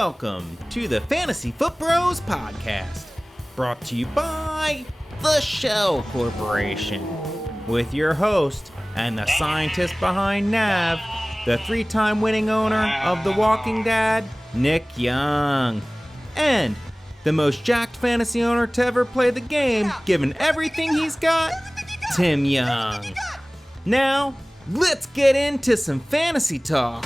welcome to the Fantasy Foot Bros podcast, brought to you by the Shell Corporation, with your host and the scientist behind Nav, the 3-time winning owner of The Walking Dead, Nick Young, and the most jacked fantasy owner to ever play the game, given everything he's got, Tim Young. Now, let's get into some fantasy talk.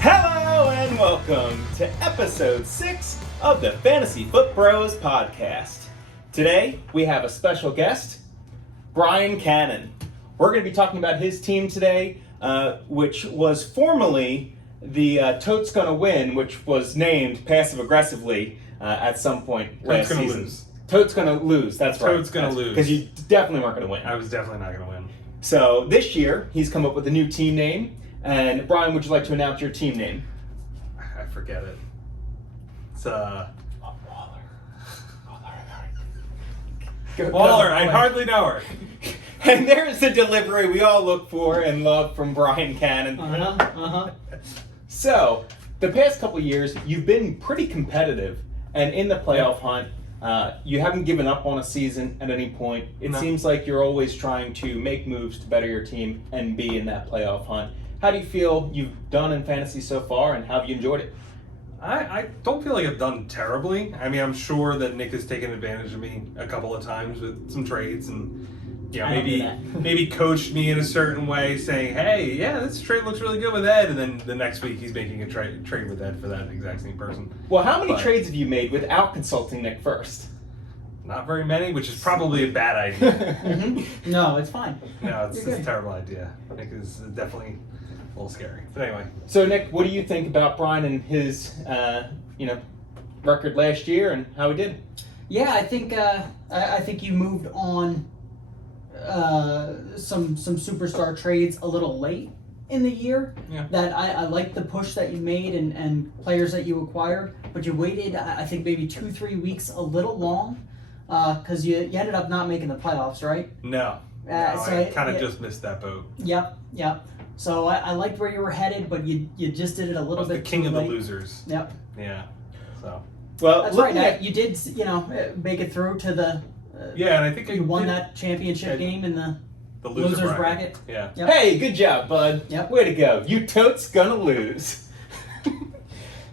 Hello and welcome to episode 6 of the Fantasy Foot Bros podcast. Today, we have a special guest, Brian Cannon. We're going to be talking about his team today, which was formerly the Totes Gonna Win, which was named passive-aggressively at some point last season. Lose. Totes Gonna Lose, that's right. Totes Gonna Lose. Because you definitely weren't going to win. I was definitely not going to win. So this year, he's come up with a new team name. And Brian, would you like to announce your team name? I forget it. It's Waller. Waller, I hardly know her. And there's the delivery we all look for and love from Brian Cannon. So, the past couple years, you've been pretty competitive, and in the playoff hunt, you haven't given up on a season at any point. It seems like you're always trying to make moves to better your team and be in that playoff hunt. How do you feel you've done in fantasy so far, and how have you enjoyed it? I don't feel like I've done terribly. I mean, I'm sure that Nick has taken advantage of me a couple of times with some trades and maybe coached me in a certain way, saying, hey, yeah, this trade looks really good with Ed, and then the next week he's making a trade with Ed for that exact same person. Well, how many trades have you made without consulting Nick first? Not very many, which is probably a bad idea. No, it's fine. No, it's a terrible idea. Nick is definitely a little scary. But anyway. So, Nick, what do you think about Brian and his, record last year and how he did? Yeah, I think you moved on some superstar trades a little late in the year. Yeah. That I like the push that you made and players that you acquired, but you waited, I think, maybe 2-3 weeks a little long because you ended up not making the playoffs, right? No, So I kind of just missed that boat. Yep. So I liked where you were headed, but you just did it a little bit the king too of late. the losers. Yep. Yeah. So. Well, That's right. Now, you did, make it through to the. Yeah, and I think you won that championship game in the losers bracket. Yeah. Yep. Hey, good job, bud. Yep. Way to go. You totes gonna lose.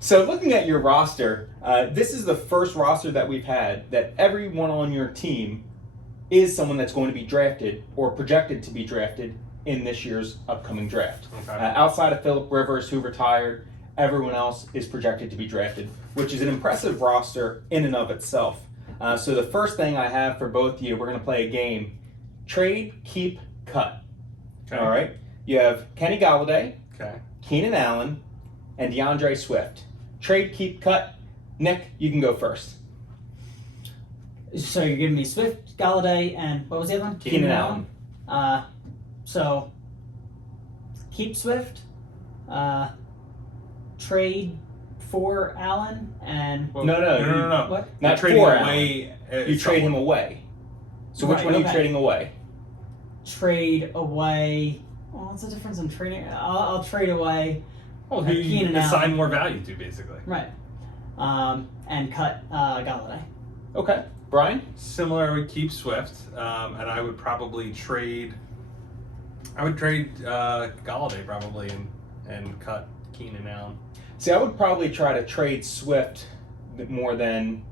So, looking at your roster, this is the first roster that we've had that everyone on your team is someone that's going to be drafted or projected to be drafted in this year's upcoming draft. Okay. Outside of Phillip Rivers, who retired, everyone else is projected to be drafted, which is an impressive roster in and of itself. So the first thing I have for both of you, we're going to play a game. Trade, keep, cut. Okay. All right? You have Kenny Galladay, Okay. Keenan Allen, and DeAndre Swift. Trade, keep, cut. Nick, you can go first. So you're giving me Swift, Galladay, and what was the other one? Keenan Allen. So keep Swift, trade for Allen, and Well, No. what? You're Not trading for away. You trade him away. So which Right, one are you okay. trading away? Trade away. Well, what's the difference in trading? I'll trade away. Well, who you Keenan assign Allen. more value to, basically. Right. And cut Galladay. Okay. Brian? Similar, I would keep Swift, and I would probably trade. I would trade Galladay probably and cut Keenan Allen. See, I would probably try to trade Swift more than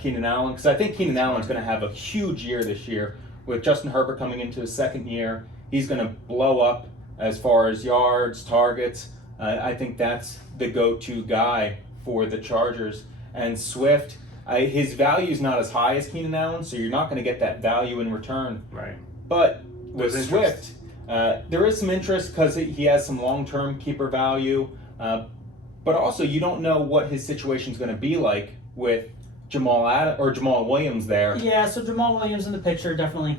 Keenan Allen, because I think Keenan Allen's going to have a huge year this year. With Justin Herbert coming into his second year, he's going to blow up as far as yards, targets. I think that's the go-to guy for the Chargers. And Swift, his value is not as high as Keenan Allen, so you're not going to get that value in return. Right. But with There's Swift, there is some interest because he has some long-term keeper value. But also, you don't know what his situation is going to be like with Jamal Williams there. Yeah, so Jamal Williams in the picture definitely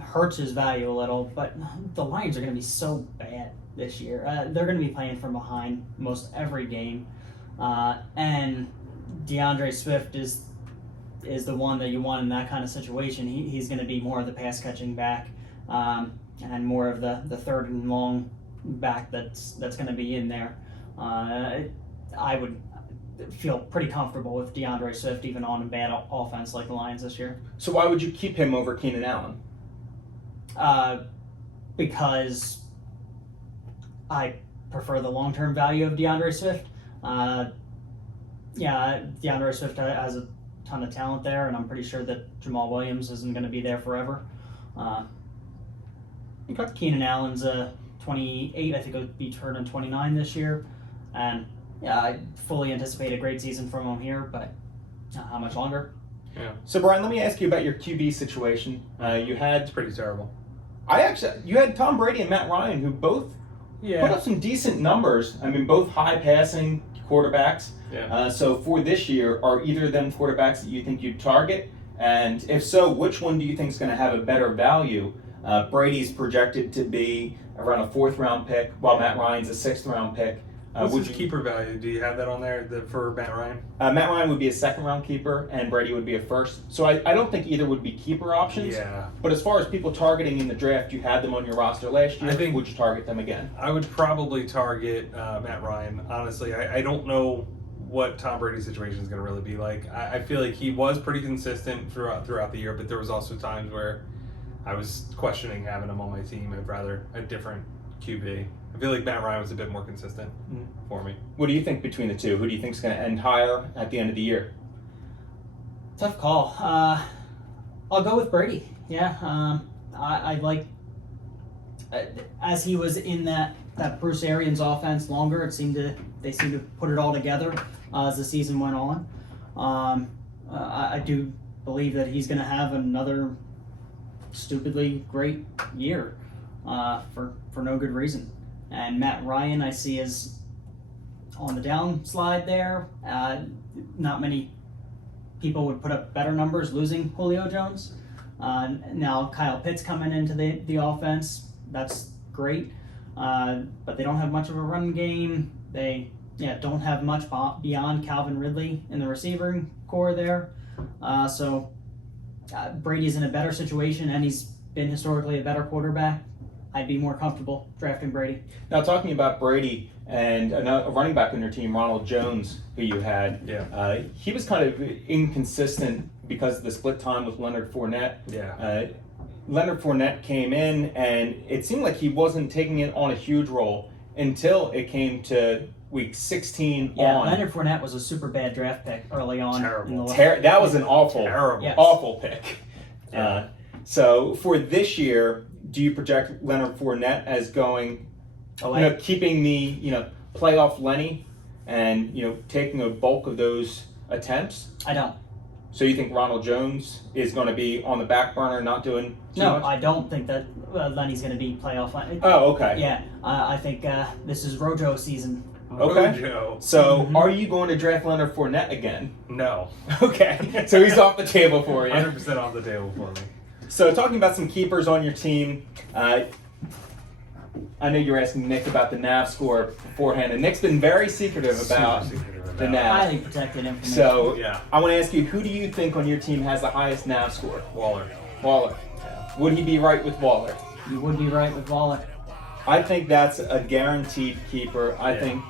hurts his value a little, but the Lions are going to be so bad this year. They're going to be playing from behind most every game, and DeAndre Swift is the one that you want in that kind of situation. He's going to be more of the pass catching back, and more of the third and long back that's going to be in there. I would feel pretty comfortable with DeAndre Swift even on a bad offense like the Lions this year. So why would you keep him over Keenan Allen? Because I prefer the long-term value of DeAndre Swift. DeAndre Swift has a ton of talent there, and I'm pretty sure that Jamal Williams isn't going to be there forever. Okay. Keenan Allen's 28. I think he'll be turning 29 this year. And yeah, I fully anticipate a great season from him here, but how much longer? Yeah. So Brian, let me ask you about your QB situation. You had It's pretty terrible. you had Tom Brady and Matt Ryan, who both put up some decent numbers. I mean, both high passing quarterbacks. Yeah. So for this year, are either of them quarterbacks that you think you'd target? And if so, which one do you think is going to have a better value? Brady's projected to be around a 4th round pick, while Matt Ryan's a 6th round pick. What's his keeper value? Do you have that on there for Matt Ryan? Matt Ryan would be a 2nd round keeper, and Brady would be a 1st. So I don't think either would be keeper options. Yeah. But as far as people targeting in the draft, you had them on your roster last year. I think- would you target them again? I would probably target Matt Ryan. Honestly, I don't know what Tom Brady's situation is going to really be like. I feel like he was pretty consistent throughout the year, but there was also times where I was questioning having him on my team. I'd rather a different QB. I feel like Matt Ryan was a bit more consistent for me. What do you think between the two? Who do you think is going to end higher at the end of the year? Tough call. I'll go with Brady. Yeah, I like as he was in that Bruce Arians offense longer. They seemed to put it all together as the season went on. I do believe that he's going to have another stupidly great year for no good reason. And Matt Ryan, I see as on the downslide there. Not many people would put up better numbers losing Julio Jones. Now Kyle Pitts coming into the offense, that's great. But they don't have much of a run game. They don't have much beyond Calvin Ridley in the receiving core there. So Brady's in a better situation, and he's been historically a better quarterback. I'd be more comfortable drafting Brady. Now, talking about Brady and a running back on your team, Ronald Jones, who you had, he was kind of inconsistent because of the split time with Leonard Fournette. Yeah. Leonard Fournette came in, and it seemed like he wasn't taking it on a huge role until it came to week 16 on. Leonard Fournette was a super bad draft pick early on. Terrible. That was an awful, Terrible. awful pick. Yeah. So for this year, do you project Leonard Fournette as going, keeping the playoff Lenny, and taking a bulk of those attempts? I don't. So you think Ronald Jones is going to be on the back burner, not doing too much? I don't think that Lenny's going to be playoff Lenny. Oh, okay. Yeah, I think this is Rojo season. Okay. Rojo. So are you going to draft Leonard Fournette again? No. Okay. So he's off the table for you. 100% off the table for me. So talking about some keepers on your team, I know you were asking Nick about the NAV score beforehand, and Nick's been very secretive about the NAV. Highly protected information. So Yeah. I want to ask you, who do you think on your team has the highest NAV score? Waller. Waller. Would he be right with Waller? You would be right with Waller. I think that's a guaranteed keeper. I think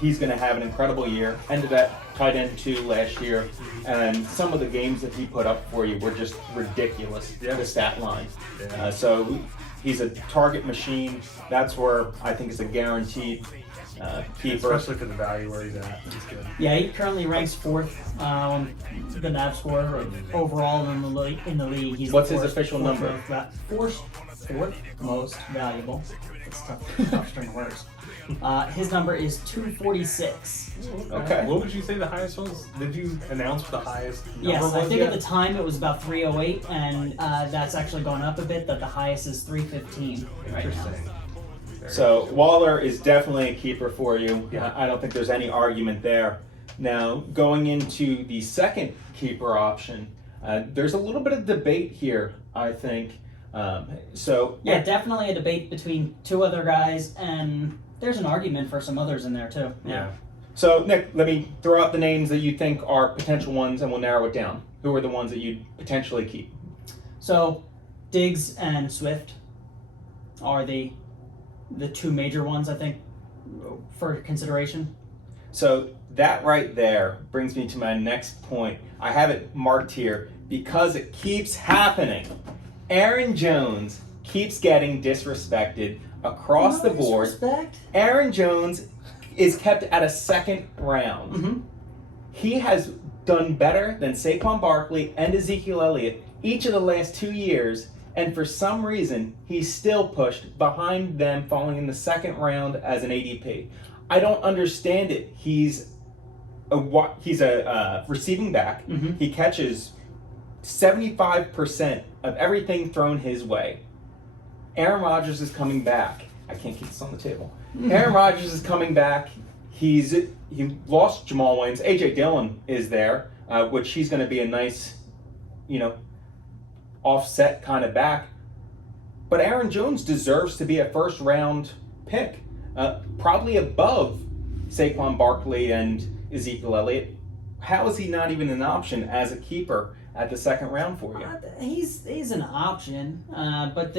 he's going to have an incredible year. Ended at tight end 2 last year, and some of the games that he put up for you were just ridiculous. Yeah. The stat line. Yeah. So he's a target machine. That's where I think is a guaranteed keeper. Especially for the value where he's at. He's good. Yeah, he currently ranks 4th on the NAV score overall in the league. He's What's the his fourth- official fourth number? most fourth most valuable. It's tough string words. His number is 246. Okay. What would you say the highest was? Did you announce what the highest number Yes, was I think yet? at the time it was about 308, and that's actually gone up a bit. That the highest is 315 right now. Interesting. So Waller is definitely a keeper for you. Yeah. I don't think there's any argument there. Now, going into the second keeper option, there's a little bit of debate here, I think. Yeah, definitely a debate between 2 other guys, and there's an argument for some others in there too. Yeah. So, Nick, let me throw out the names that you think are potential ones, and we'll narrow it down. Who are the ones that you'd potentially keep? So, Diggs and Swift are the the two major ones, I think, for consideration. So that right there brings me to my next point. I have it marked here because it keeps happening. Aaron Jones keeps getting disrespected across the board. Disrespect? Aaron Jones is kept at a second round. Mm-hmm. He has done better than Saquon Barkley and Ezekiel Elliott each of the last 2 years, and for some reason, he's still pushed behind them, falling in the second round as an ADP. I don't understand it. He's a receiving back. Mm-hmm. He catches 75% of everything thrown his way. Aaron Rodgers is coming back. I can't keep this on the table. Aaron Rodgers is coming back. He lost Jamal Williams. A.J. Dillon is there, which he's going to be a nice, offset kind of back. But Aaron Jones deserves to be a first-round pick, probably above Saquon Barkley and Ezekiel Elliott. How is he not even an option as a keeper at the second round for you? He's an option, but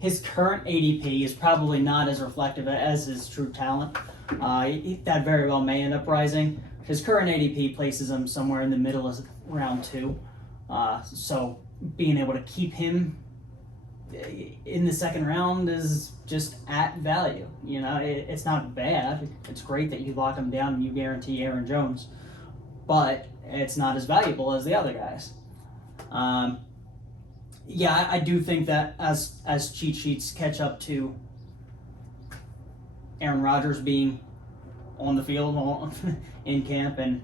his current ADP is probably not as reflective as his true talent. That very well may end up rising. His current ADP places him somewhere in the middle of round 2. So being able to keep him in the second round is just at value. It's not bad. It's great that you lock him down and you guarantee Aaron Jones, but it's not as valuable as the other guys. I do think that as cheat sheets catch up to Aaron Rodgers being on the field in camp and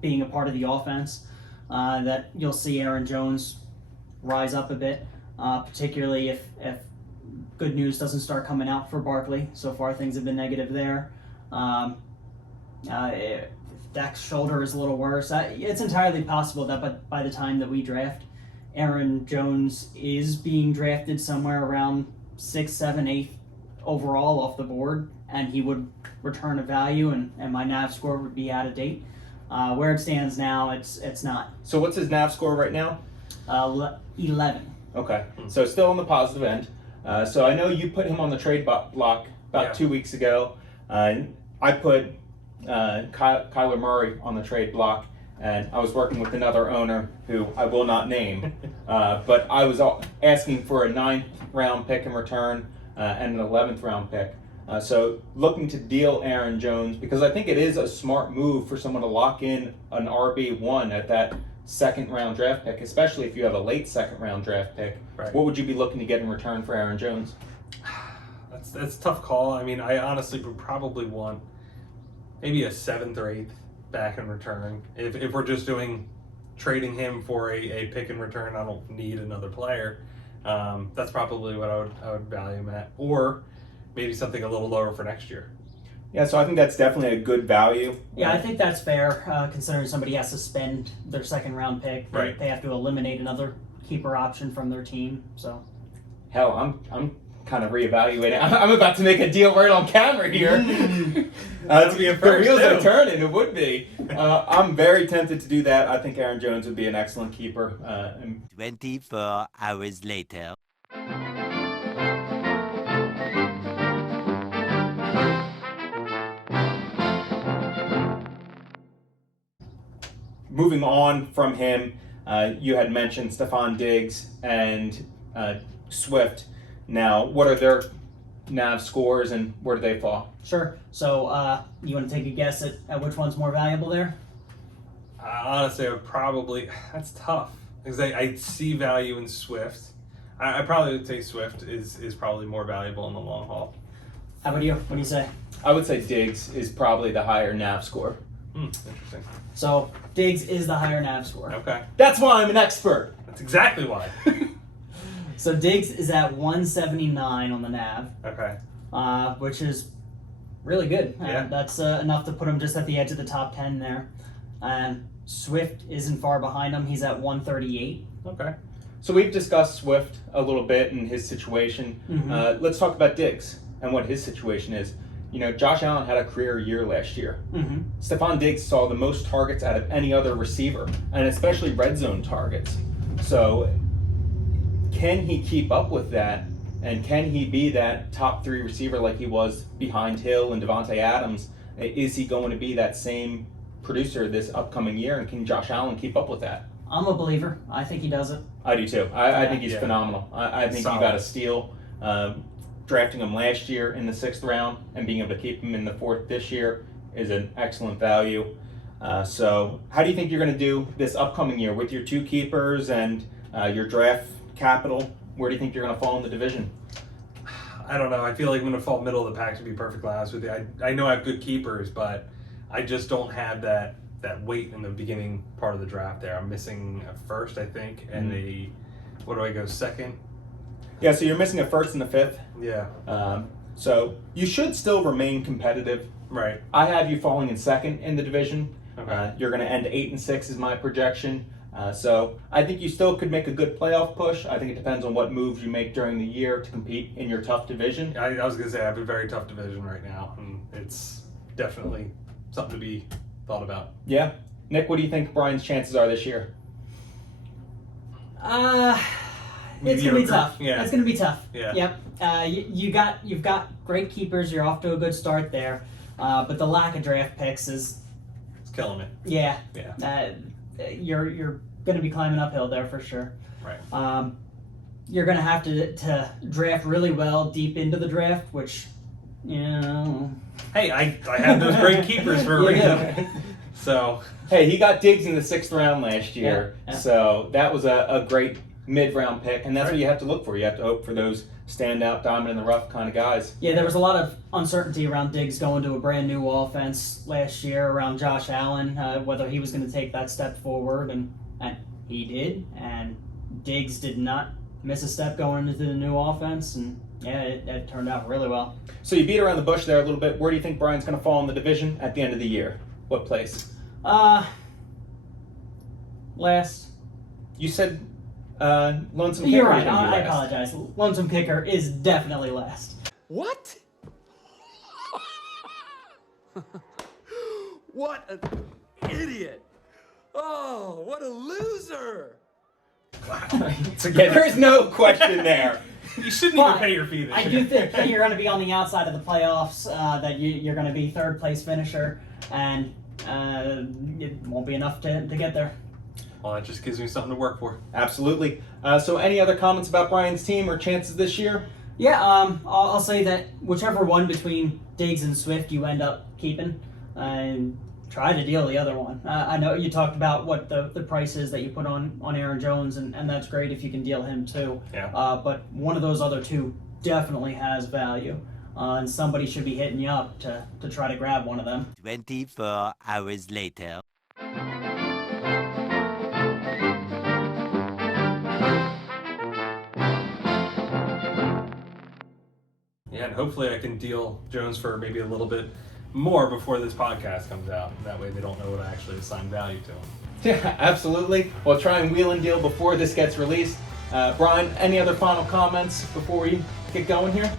being a part of the offense, that you'll see Aaron Jones rise up a bit, particularly if good news doesn't start coming out for Barkley. So far, things have been negative there. If Dak's shoulder is a little worse, it's entirely possible that by the time that we draft, Aaron Jones is being drafted somewhere around 6th, 7th, 8th overall off the board, and he would return a value, and my NAV score would be out of date. Where it stands now, it's not. So what's his NAV score right now? 11. Okay, so still on the positive end. So I know you put him on the trade block about 2 weeks ago. I put Kyler Murray on the trade block, and I was working with another owner who I will not name, but I was asking for a 9th round pick in return and an 11th round pick. So looking to deal Aaron Jones, because I think it is a smart move for someone to lock in an RB1 at that second round draft pick, especially if you have a late second round draft pick. Right. What would you be looking to get in return for Aaron Jones? That's a tough call. I mean, I honestly would probably want maybe a 7th or 8th back in return. If we're just trading him for a pick in return, I don't need another player. That's probably what I would value him at, or maybe something a little lower for next year. Yeah, so I think that's definitely a good value. Yeah, I think that's fair, considering somebody has to spend their second round pick. Right. They have to eliminate another keeper option from their team. So, hell, I'm kind of reevaluating. I'm about to make a deal right on camera here. That would be a first, the wheels too. are turning. It would be. I'm very tempted to do that. I think Aaron Jones would be an excellent keeper. 24 hours later. Moving on from him, you had mentioned Stephon Diggs and Swift. Now, what are their NAV scores and where do they fall? sure. So, you want to take a guess at which one's more valuable there? Honestly, I would probably. That's tough because I see value in Swift. I probably would say Swift is probably more valuable in the long haul. How about you? What do you say? I would say Diggs is probably the higher NAV score. Interesting. So, Diggs is the higher NAV score. Okay, That's why I'm an expert. that's exactly why. So, Diggs is at 179 on the NAV, Okay. which is really good. Yeah. That's enough to put him just at the edge of the top 10 there. Swift isn't far behind him. He's at 138. Okay. So we've discussed Swift a little bit and his situation. Mhm. Let's talk about Diggs and what his situation is. Josh Allen had a career year last year. Mm-hmm. Stephon Diggs saw the most targets out of any other receiver, and especially red zone targets. So can he keep up with that And can he be that top 3 receiver like he was behind Hill and Devontae Adams? Is he going to be that same producer this upcoming year? And can Josh Allen keep up with that? I'm a believer. I think he does it. I do too. I think he's phenomenal. I think Solid. he got a steal. Drafting him last year in the 6th round and being able to keep him in the 4th this year is an excellent value. So how do you think you're going to do this upcoming year with your 2 keepers and your draft capital? Where do you think you're going to fall in the division? I don't know. I feel like I'm going to fall middle of the pack, to be perfectly honest with you. I know I have good keepers, but I just don't have that weight in the beginning part of the draft there. I'm missing a first, I think, and what do I go, second? Yeah, so you're missing a 1st and a 5th. Yeah. So you should still remain competitive. Right. I have you falling in 2nd in the division. Okay. You're going to end 8 and 6 is my projection. So I think you still could make a good playoff push. I think it depends on what moves you make during the year to compete in your tough division. I was going to say I have a very tough division right now, and it's definitely something to be thought about. Yeah. Nick, what do you think Brian's chances are this year? It's gonna be Mediocre. tough. Yeah. It's gonna be tough. Yeah. Yep. You've got great keepers. You're off to a good start there, but the lack of draft picks is It's killing me. yeah. Yeah. You're gonna be climbing uphill there for sure. Right. You're gonna have to draft really well deep into the draft, which Hey, I have those great keepers for a You reason. do. So, Hey, he got Diggs in the 6th round last year, Yeah, yeah. so that was a great mid-round pick, and that's what you have to look for. You have to hope for those standout, diamond in the rough kind of guys. Yeah, there was a lot of uncertainty around Diggs going to a brand new offense last year around Josh Allen, whether he was going to take that step forward, and he did. And Diggs did not miss a step going into the new offense, and yeah, it turned out really well. So you beat around the bush there a little bit. Where do you think Brian's going to fall in the division at the end of the year? What place? Last. You said Lonesome Kicker. You're was right. gonna be I last. apologize. Lonesome Kicker is definitely last. What? What an idiot! Oh, what a loser! Yeah, there's no question there. you shouldn't But even pay your fee this I year. do think that you're going to be on the outside of the playoffs, that you're going to be 3rd place finisher, and it won't be enough to get there. Well, that just gives me something to work for. Absolutely. So any other comments about Brian's team or chances this year? Yeah, I'll say that whichever one between Diggs and Swift you end up keeping, and try to deal the other one. I know you talked about what the price is that you put on Aaron Jones, and that's great if you can deal him too. Yeah. But one of those other 2 definitely has value, and somebody should be hitting you up to try to grab one of them. 24 hours later. Yeah, and hopefully I can deal Jones for maybe a little bit more before this podcast comes out. That way they don't know what I actually assign value to him. Yeah, absolutely. We'll try and wheel and deal before this gets released. Brian, any other final comments before we get going here?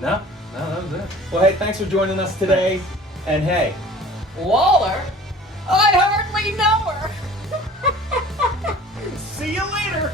No, that was it. Well, hey, thanks for joining us today. And hey, Waller? I hardly know her. see you later.